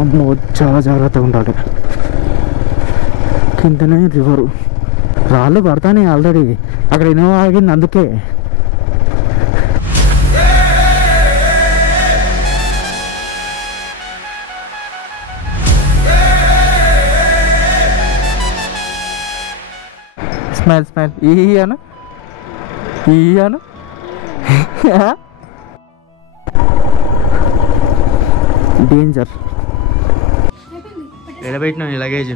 అమ్మో చాలా జాగ్రత్తగా ఉండాలి. కిందనే రివరు, రాళ్ళు పడతానే ఆల్రెడీ. అక్కడ ఇన్నోవా ఆగింది అందుకే. స్మైల్ స్మైల్ ఈయాను ఈయాను. డేంజర్. ఎడబెట్టినావు నీ లగేజ్,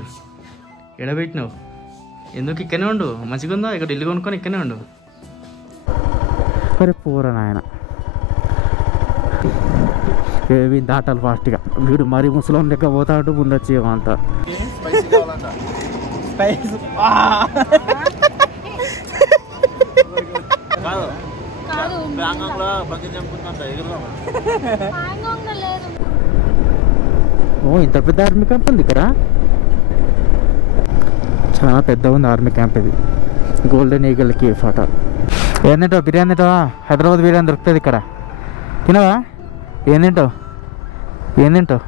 ఎడబెట్టినావు ఎందుకు? ఇక్కడనే ఉండు, మంచిగా ఉందో ఇక్కడ ఇల్లు కొనుక్కొని ఇక్కడనే ఉండు. అరే పోరా నాయన, ఏవి దాటాలి ఫాస్ట్గా. వీడు మరీ ముసలం లెక్క పోతాడు, ముందొచ్చి అంతా ఓ ఇంత పెద్ద ఆర్మీ క్యాంప్ ఉంది ఇక్కడ. చాలా పెద్దగా ఉంది ఆర్మీ క్యాంప్ ఇది. గోల్డెన్ ఈగల్ కేఫ్ అట. ఏం తింటావు? బిర్యానీ తింటావా? హైదరాబాద్ బిర్యానీ దొరుకుతుంది ఇక్కడ, తినవా? ఏం తింటావు? ఏం తింటావు?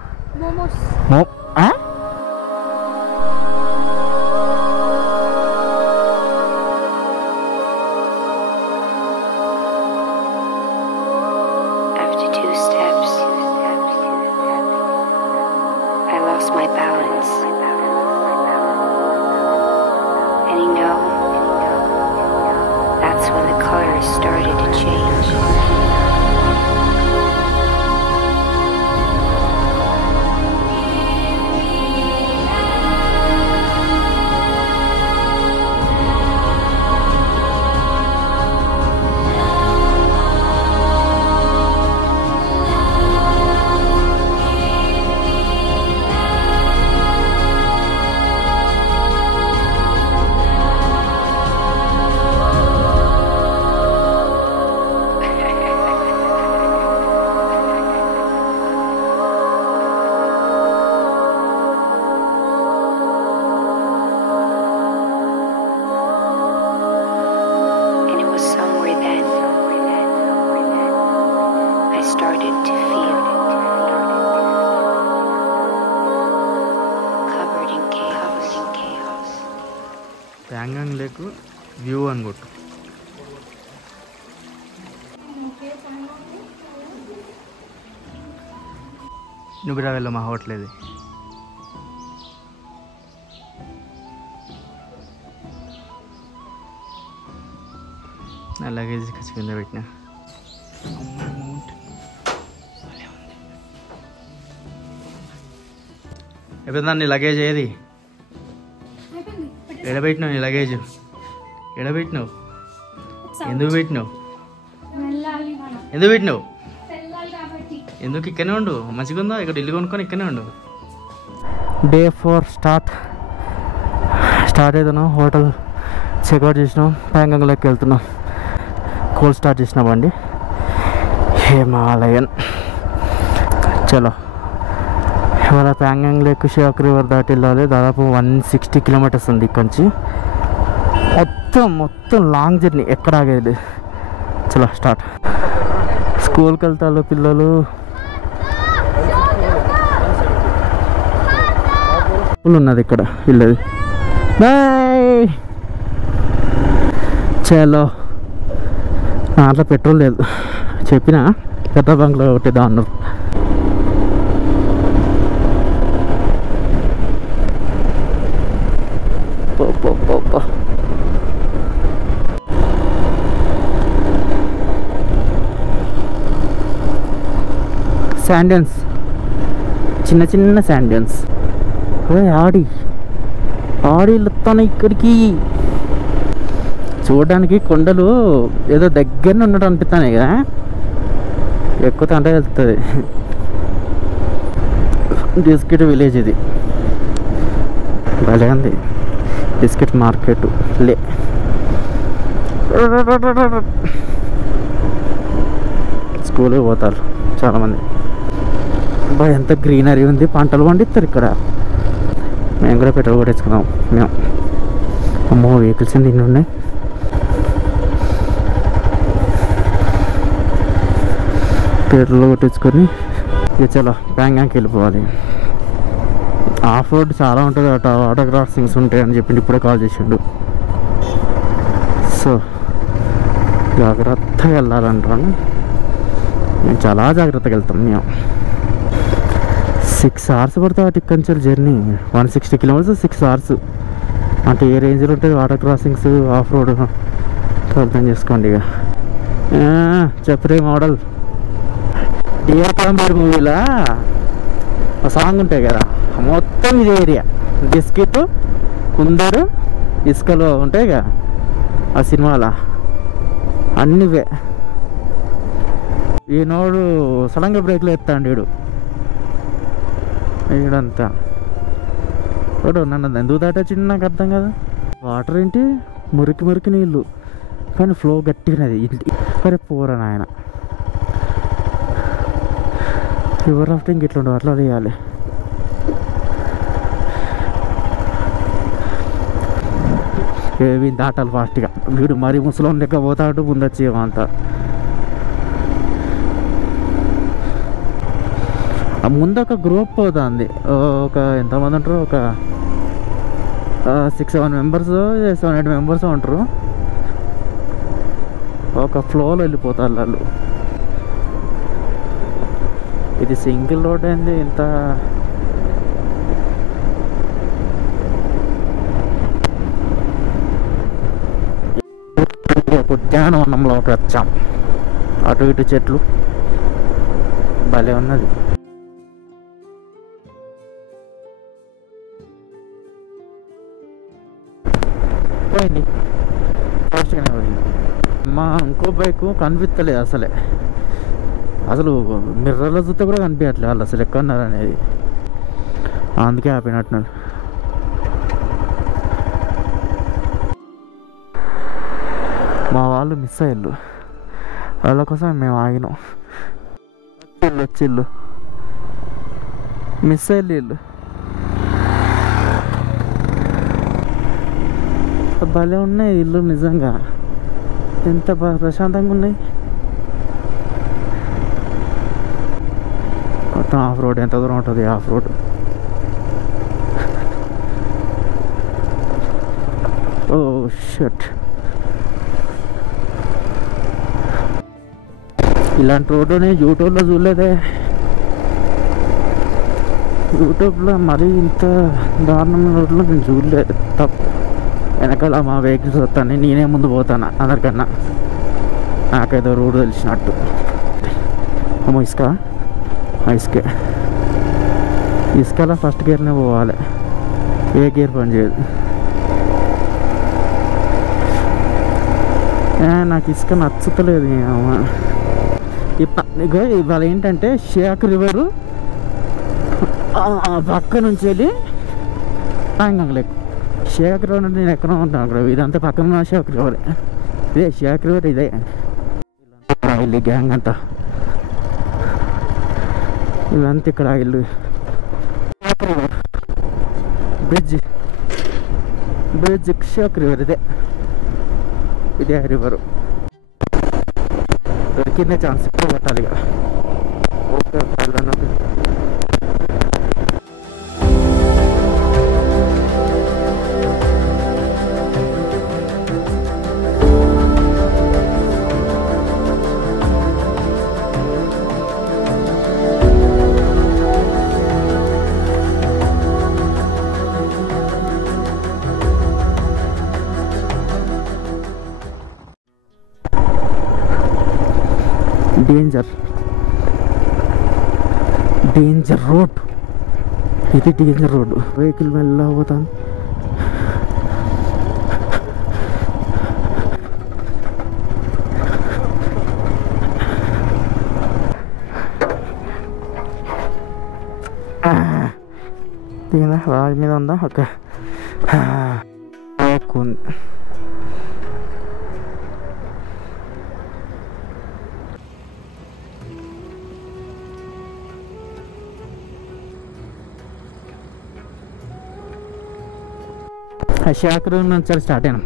ప్యాంగాంగ్ లేక్ వ్యూ అని కొట్టు. నువ్వురా వెళ్ళ మా హోటల్ ఇది. నా లగేజ్ ఖర్చు కింద పెట్టిన. ఎప్పుడన్నా నీ లగేజ్ ఏది? ఎడబెట్టినావు నీ లగేజ్, ఎడబెట్టినావు? ఎందుకు పెట్టినావు? ఎందుకు పెట్టినావు? ఎందుకు? ఇక్కడనే ఉండు, మంచిగా ఉందో ఇక్కడ ఇల్లు కొనుక్కొని ఇక్కడనే ఉండు. డే 4 స్టార్ట్ అవుతున్నాం. హోటల్ చెక్అవుట్ చేసినాం, ప్యాంగాంగ్లోకి వెళ్తున్నాం. కోల్డ్ స్టార్ట్ చేసిన బండి హిమాలయన్. చలో ఇవాళ ప్యాంగాంగ్ లేక్ షియాక్ రివర్ దాటి వెళ్ళాలి. దాదాపు 160 కిలోమీటర్స్ ఉంది ఇక్కడ నుంచి. మొత్తం లాంగ్ జర్నీ, ఎక్కడ ఆగేది. చలో స్టార్ట్. స్కూల్కి వెళ్తారు పిల్లలు. స్కూల్ ఉన్నది ఇక్కడ ఇల్లది. బాయ్. చలో దాంట్లో పెట్రోల్ లేదు, చెప్పిన పెట్రోల్ బంక్లో కొట్టేద్దాం అన్నారు. శాండన్స్, చిన్న శాండన్స్. ఆడీలు వస్తాను ఇక్కడికి. చూడడానికి కొండలు ఏదో దగ్గరనే ఉన్నట్టు అనిపిస్తాయి కదా, ఎక్కువ తంట వెళ్తుంది. బిస్కెట్ విలేజ్ ఇది, భలే ఉంది. బిస్కెట్ మార్కెట్ లే. స్కూల్కి పోతారు చాలామంది. బాగా ఎంత గ్రీనరీ ఉంది, పంటలు పండిస్తారు ఇక్కడ. మేము కూడా పెట్రోల్ కొట్టేసుకున్నాం మేము. అమ్మో వెహికల్స్ ఎన్ని ఉన్నాయి. పెట్రోల్ కొట్టించుకొని ఇక చలో ప్యాంగాంగ్కి వెళ్ళిపోవాలి. ఆఫ్ రోడ్ చాలా ఉంటుంది అట, వాటర్ క్రాసింగ్స్ ఉంటాయని చెప్పింది, ఇప్పుడే కాల్ చేసిండు. సో జాగ్రత్తగా వెళ్ళాలంటాను. మేము చాలా జాగ్రత్తగా వెళ్తాం. మేము 6 hours పడుతుంది ఇక్కడి నుంచి జర్నీ. 160 kilometers 6 hours. అంటే ఏ రేంజ్లో ఉంటుంది వాటర్ క్రాసింగ్స్, ఆఫ్ రోడ్ అర్థం చేసుకోండి. ఇక చెప్పరే మోడల్ డియర్ కాంబీర్ మూవీలో ఒక సాంగ్ ఉంటాయి కదా, మొత్తం ఇది ఏరియా బిస్కెట్ కుందరు ఇసుకలో ఉంటాయి కదా ఆ సినిమాలో అన్నివే. ఈనాడు సడన్గా బ్రేక్లో ఎత్తాండి వీడంతా చూడు. నన్ను ఎందుకు దాటొచ్చింది నాకు అర్థం కదా. వాటర్ ఏంటి మురికి మురికి నీళ్ళు, కానీ ఫ్లో గట్టినది ఇంటి. సరే పోరా నాయన, రివర్ రాఫ్టింగ్ ఇట్లా ఉండవు, అట్లా చేయాలి. ఏవి దాటాలి ఫాస్ట్గా. వీడు మరీ ముసలోని లెక్క పోతాడు, ముందొచ్చేమంతా. ముందు ఒక గ్రూప్ పోతుంది, ఒక ఎంతమంది ఉంటారు, ఒక 6-7 members 7-8 members ఉంటారు. ఒక ఫ్లోలో వెళ్ళిపోతారు వాళ్ళు. ఇది సింగిల్ రోడ్ అయింది ఇంత. ఉద్యానవనంలోకి వచ్చాం. అటు ఇటు చెట్లు భలే ఉన్నది. పోయింది ఫాస్ట్గానే పోయింది. మా ఇంకో బైక్ కనిపించలేదు అసలు మిర్రర్లో చూస్తే కూడా కనిపించట్లేదు వాళ్ళు అసలు ఎక్కడున్నారు అనేది. అందుకే ఆపినట్టున్నారు. మా వాళ్ళు మిస్ అయ్యారు, వాళ్ళ కోసం మేము ఆగినాం. వచ్చిళ్ళు మిస్ అయ్యారు వీళ్ళు. భలే ఉన్నాయి ఇల్లు నిజంగా, ఎంత ప్రశాంతంగా ఉన్నాయి. మొత్తం ఆఫ్ రోడ్. ఎంత దూరం ఉంటుంది ఆఫ్ రోడ్? ఓ షట్, ఇలాంటి రోడ్డు నేను యూట్యూబ్లో చూడలేదే. యూట్యూబ్లో మరీ ఇంత దారుణమైన రోడ్లో నేను చూడలేదు. తప్పు వెనకాల మా వెహికల్స్ వస్తాను, నేనే ముందు పోతాను అందరికన్నా. నాకేదో రోడ్డు తెలిసినట్టు. అమ్మో ఇసుకే ఇసుకలో ఫస్ట్ గేర్నే పోవాలి, ఏ గేర్ పని చేయదు. నాకు ఇసుక నచ్చుతలేదు. ఇవాళ ఏంటంటే షేక్ రివరు పక్క నుంచి వెళ్ళి ప్యాంగాంగ్ లేక్. షేక్ రివర్ అంటే నేను ఎక్కడ ఉంటాను అక్కడ, ఇదంతా పక్కన షేక్ రివర్. ఇదే షేక్ రివర్, ఇదే ఇల్లు గ్యాంగ్ అంతా. ఇదంతా ఇక్కడ ఇల్లు. బ్రిడ్జ్ షేక్ రివర్, ఇదే రివరు. దొరికిందే ఛాన్స్ ఎక్కువ కొట్టాలి ఇక. ఓకే అన్నట్టు డేంజర్ రోడ్. ఇది డేంజర్ రోడ్, వెహికల్ మెల్లగా పోతాను. దిగిందా? రాగి మీద ఉందా? ఓకే. షాకర్ నుంచి స్టార్ట్ అయినాం.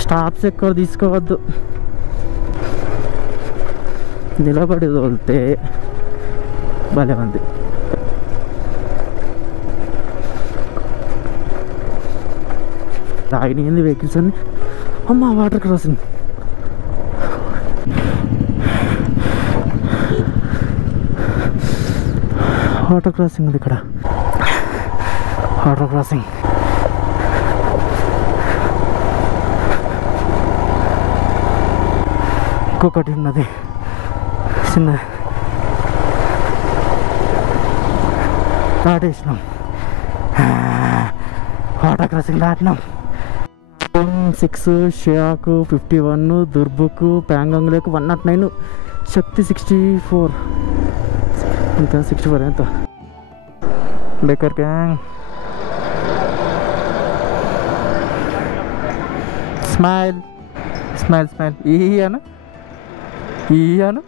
స్టాప్స్ ఎక్కువ తీసుకోవద్దు, నిలబడి తోలితే భలే ఉంది. ఆగినాయింది వెహికల్స్ అన్ని. అమ్మ వాటర్ క్రాసింగ్, వాటర్ క్రాసింగ్ ఉంది ఇక్కడ, వాటర్ క్రాసింగ్. ఇంకొకటి ఉన్నది చిన్న, దాటేసినాం, వాటర్ క్రాసింగ్ దాటినాం. 6 షియాకు 51, దుర్బుక్ ప్యాంగాంగ్ లేక్ 109, శక్తి 64 ఎంత 64 ఎంత బేకర్ గ్యాంగ్. స్మైల్ స్మైల్ స్మైల్, ఈయను ఈయను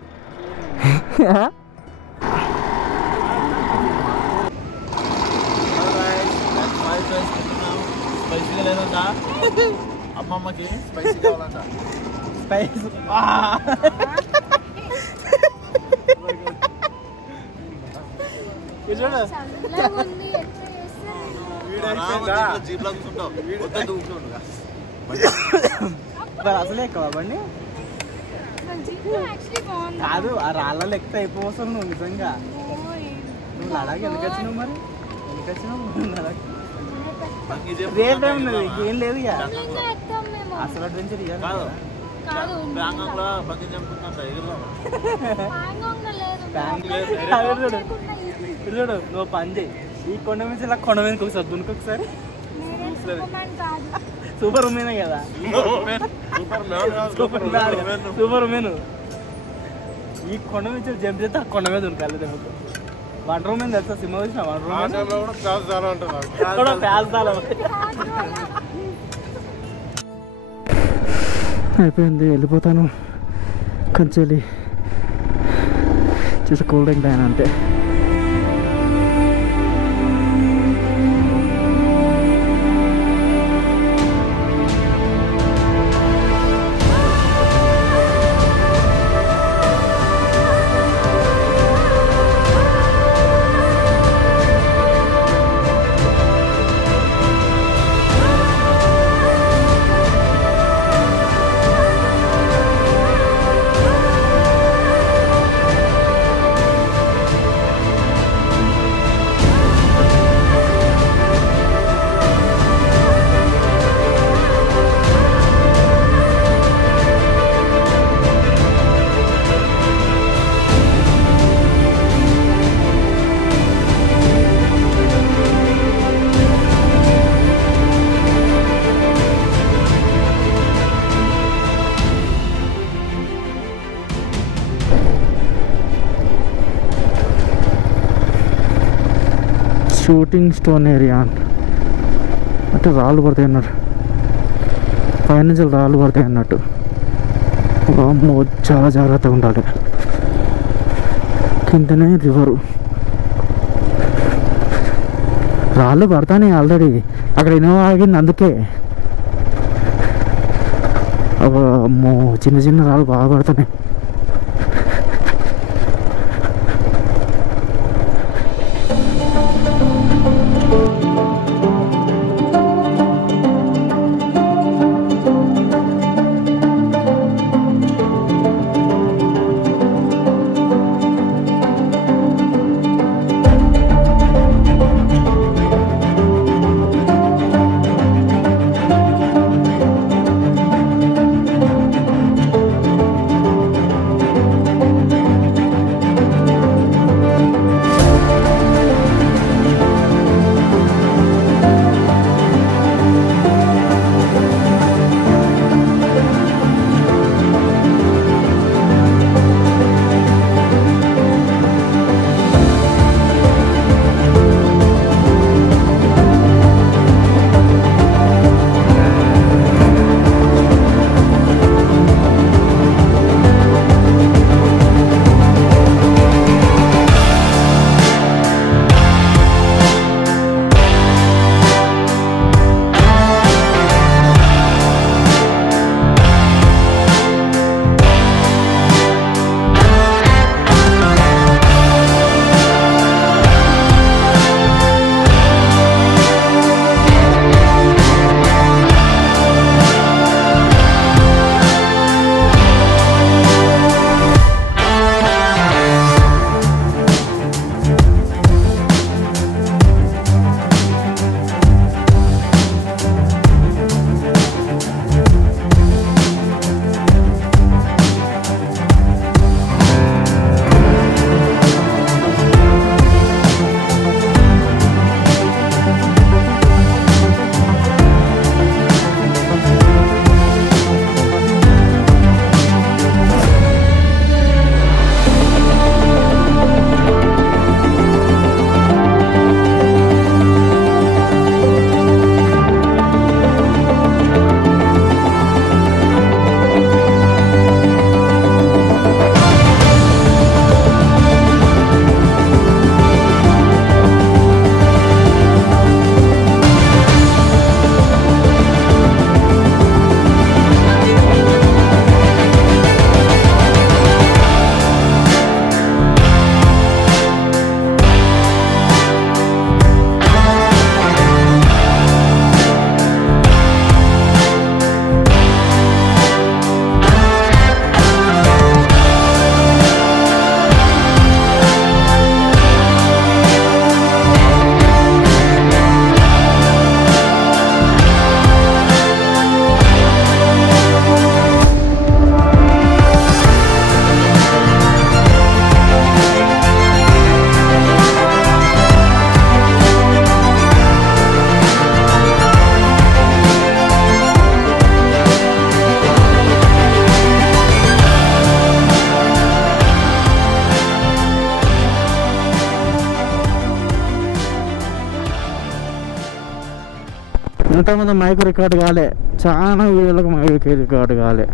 అమ్మమ్మకి స్పైసీ కావాలంట. స్పైస్ జీప్ లో కూర్చుంటావు, అసలే ఎక్కువ బండి కాదు. ఆ రాళ్ళలో ఎక్కితే అయిపోవసం నువ్వు నిజంగా. నువ్వు లడాక్ ఎందుకు వచ్చినావు మరి? ఎందుకు వచ్చినావు లడాక్? రేపు టైం ఉన్నది, ఏం లేదు ఇక అసలు అడ్వెంచర్ ఇవ్వాలి. చూడు నువ్వు పని చేయి, ఈ కొండ మీద ఇలా కొండ మీదకి ఒకసారి దునికి ఒకసారి. సూపర్ ఉమెన్ కదా, సూపర్ ఉమెన్. ఈ కొండ మీద జంప్ చేస్తే ఆ కొండ మీద ఉనకాలి. దెబ్బకు వంట రూమ్ మీద తెలుసా, సినిమా వచ్చిన వంట రూమ్ అయిపోయింది. వెళ్ళిపోతాను కొంచెం చూసి కూల్ డ్రింక్ తాగాను అంతే. షూటింగ్ స్టోన్ ఏరియా అంటే రాళ్ళు పడతాయి అన్నట్టు, పైనుంచి రాళ్ళు పడతాయి అన్నట్టు. అమ్మో చాలా జాగ్రత్తగా ఉండాలి. కిందనే రివరు, రాళ్ళు పడతానే ఆల్రెడీ. అక్కడ ఇన్నోవా ఆగింది అందుకే. అమ్మో చిన్న చిన్న రాళ్ళు బాగా పడతాయి. ఇంతమంది మైక్ రికార్డు కాలే, చాలా వీళ్ళకి మైక్ రికార్డు కాలే.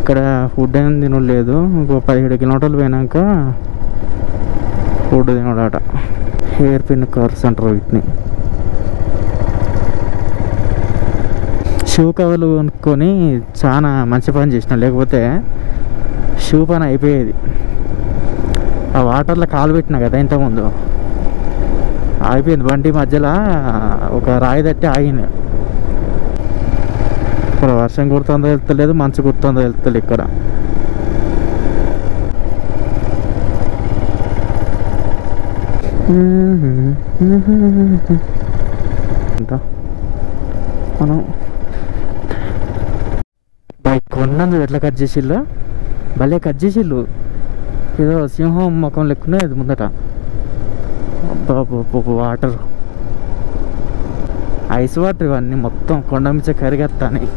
ఇక్కడ ఫుడ్ ఏం తినలేదు. ఇంకో 17 కిలోమీటర్లు పోయినాక ఫుడ్ తినడాట. హెయిర్ పిన్ కార్స్ అంటారు వీటిని. షూ కవర్లు కొనుక్కొని చాలా మంచి పని చేసిన, లేకపోతే షూ పని అయిపోయేది. ఆ వాటర్లో కాలు పెట్టినా కదా ఇంతకుముందు, ఆగిపోయింది. బండి మధ్యలో ఒక రాయి తట్టి ఆగింది. ఇక్కడ వర్షం కుడుతుందో వెళ్తలేదు, మంచు కుడుతుందో వెళ్తలేదు. ఇక్కడ మనం బైక్ కొన్నందు ఎట్లా కట్ చేసిళ్ళు, భలే కట్ చేసిళ్ళు. ఏదో సింహం ముఖం లెక్కునే అది ముందట. వాటర్, ఐస్ వాటర్ ఇవన్నీ మొత్తం కొండ మించ కరిగేస్తాయి.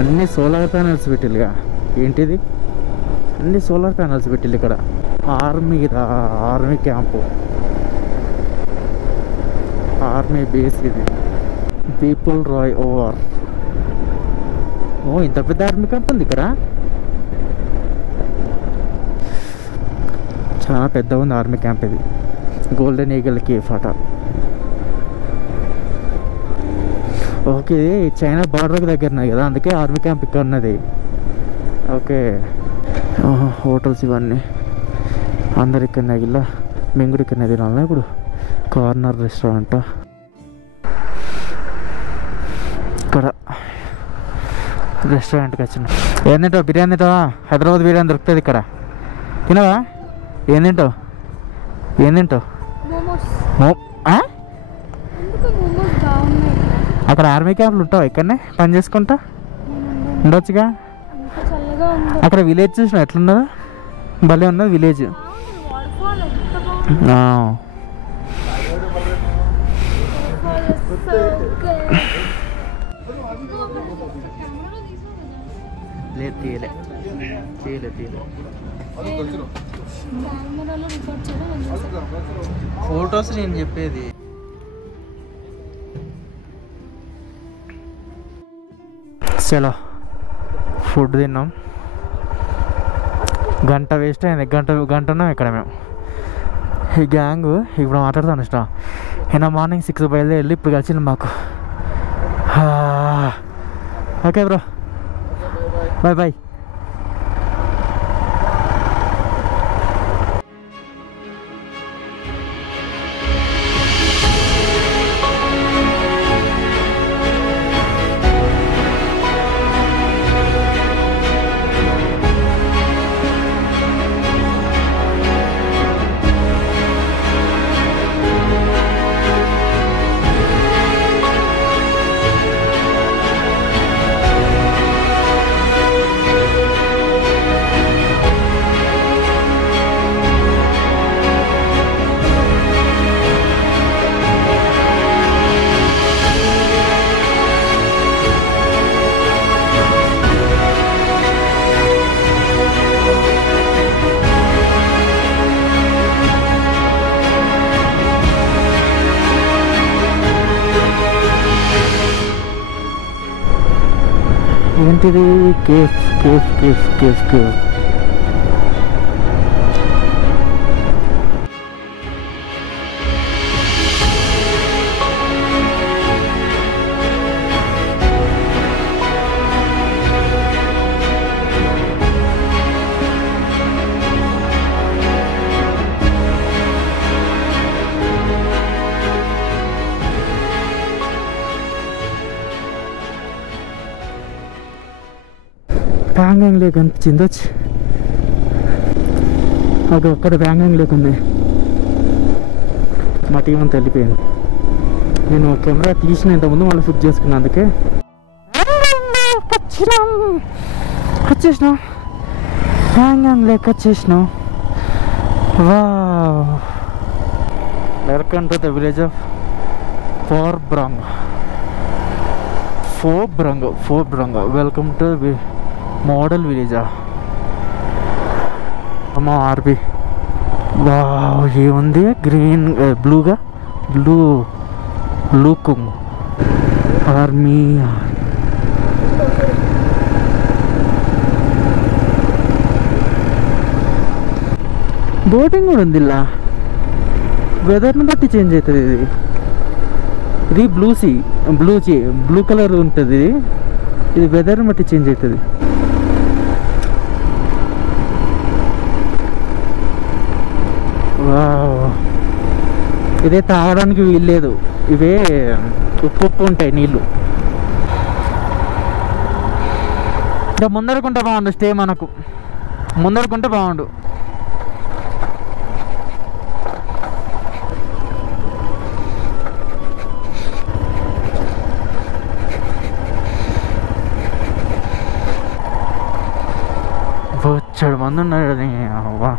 అన్ని సోలార్ ప్యానల్స్ పెట్టిల్లుగా. ఏంటిది, అన్ని సోలార్ ప్యానల్స్ పెట్టిల్లు ఇక్కడ. ఆర్మీ క్యాంపు, ఆర్మీ బేస్ ఇది. పీపుల్ రాయ్ ఓవర్. ఓ ఇంత పెద్ద ఆర్మీ క్యాంప్ ఉంది ఇక్కడ, చాలా పెద్దగా ఉంది ఆర్మీ క్యాంప్ ఇది. గోల్డెన్ ఈగల్ కేఫ్ అట. ఓకే, చైనా బార్డర్కి దగ్గరనే కదా, అందుకే ఆర్మీ క్యాంప్ ఇక్కడ ఉన్నది. ఓకే, హోటల్స్ ఇవన్నీ అందరు ఇక్కడ ఇలా. మేము కూడా ఇక్కడ తినాలి ఇప్పుడు. కార్నర్ రెస్టారెంట్ ఇక్కడ. రెస్టారెంట్కి వచ్చిన. ఏం తింటావు? బిర్యానీ తింటావా? హైదరాబాద్ బిర్యానీ దొరుకుతుంది ఇక్కడ. తినవా? ఏం తింటావు? అక్కడ ఆర్మీ క్యాంపులు ఉంటావా? ఇక్కడనే పని చేసుకుంటా ఉండొచ్చుగా. అక్కడ విలేజ్ చూసిన ఎట్లున్నదో, భలే ఉన్నది విలేజ్. ఫోటోస్ నేను చెప్పేది. చలో ఫుడ్ తిన్నాం. గంట వేస్ట్ అయింది. గంటనో ఇక్కడ మేము ఈ గ్యాంగ్ ఇప్పుడు మాట్లాడుతాను ఇష్టం. నిన్న మార్నింగ్ 6 బయలుదేరి ఇప్పుడు కలిసింది మాకు. Okay bro, bye bye. ఏంటిది? Cafe cafe. ప్యాంగాంగ్ లేక్ అనిపించింది వచ్చి అది ఒక్కడ ప్యాంగాంగ్ లేక్ ఉంది. మా టీం అంతా వెళ్ళిపోయింది. నేను కెమెరా తీసిన ఇంతకుముందు మళ్ళీ ఫిట్ చేసుకున్నాను. అందుకే వచ్చేసినాం ప్యాంగాంగ్ లేక్ వచ్చేసినాం. Wow, welcome to the village of Phobrang. Welcome to model విలేజా అమ్మా ఆర్బీ. వావ్, ఏముంది గ్రీన్ బ్లూ కుంగ్ ఆర్మీ. బోటింగ్ కూడా ఉంది ఇలా. వెదర్ని బట్టి చేంజ్ అవుతుంది. ఇది బ్లూ కలర్ ఉంటుంది. ఇది వెదర్ని బట్టి చేంజ్ అవుతుంది. ఇదే తాగడానికి వీల్లేదు. ఇవే ఉప్పు ఉంటాయి నీళ్ళు. ఇంకా ముందరకుంటే బాగుండు. స్టే మనకు ముందరకుంటే బాగుండు. బొచ్చడు మంది ఉన్నాడు. అవ్వా,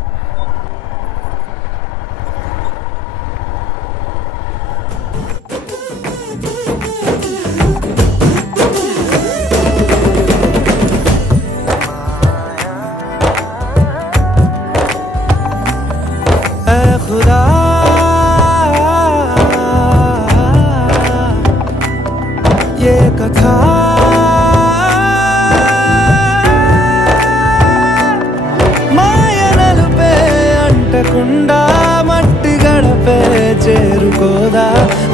మట్టి గడపే చేరుకోదా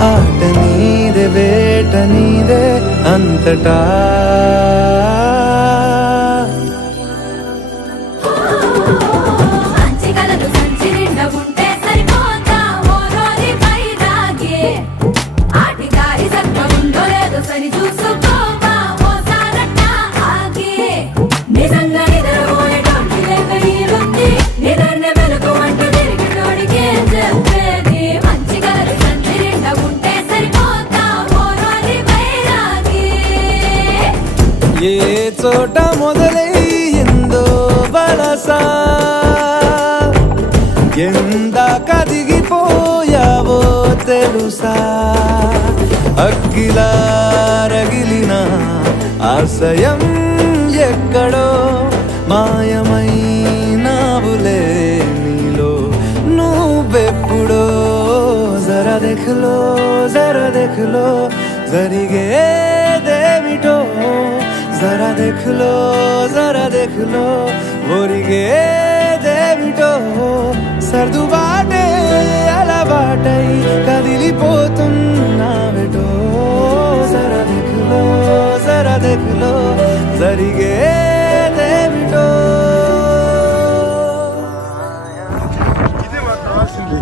ఆట నీదే వేట నీదే అంతటా. ఏ చోట మొదలయ్యిందో వలసా, ఎందాక దిగిపోయావో తెలుసా. అగ్గిలా రగిలిన ఆశయం ఎక్కడో మాయమైనావులే నీలో నువ్వెప్పుడో. జరా దేఖ్లో జరిగేదేమిటో. జరా దేఖ్లో ఒరిగేదేమిటో. సర్దుబాటే అలవాటై కదిలిపోతున్నావెటో. జరా దేఖ్లో జరిగేదేమిటో. ఇదే మాకు కావాల్సింది.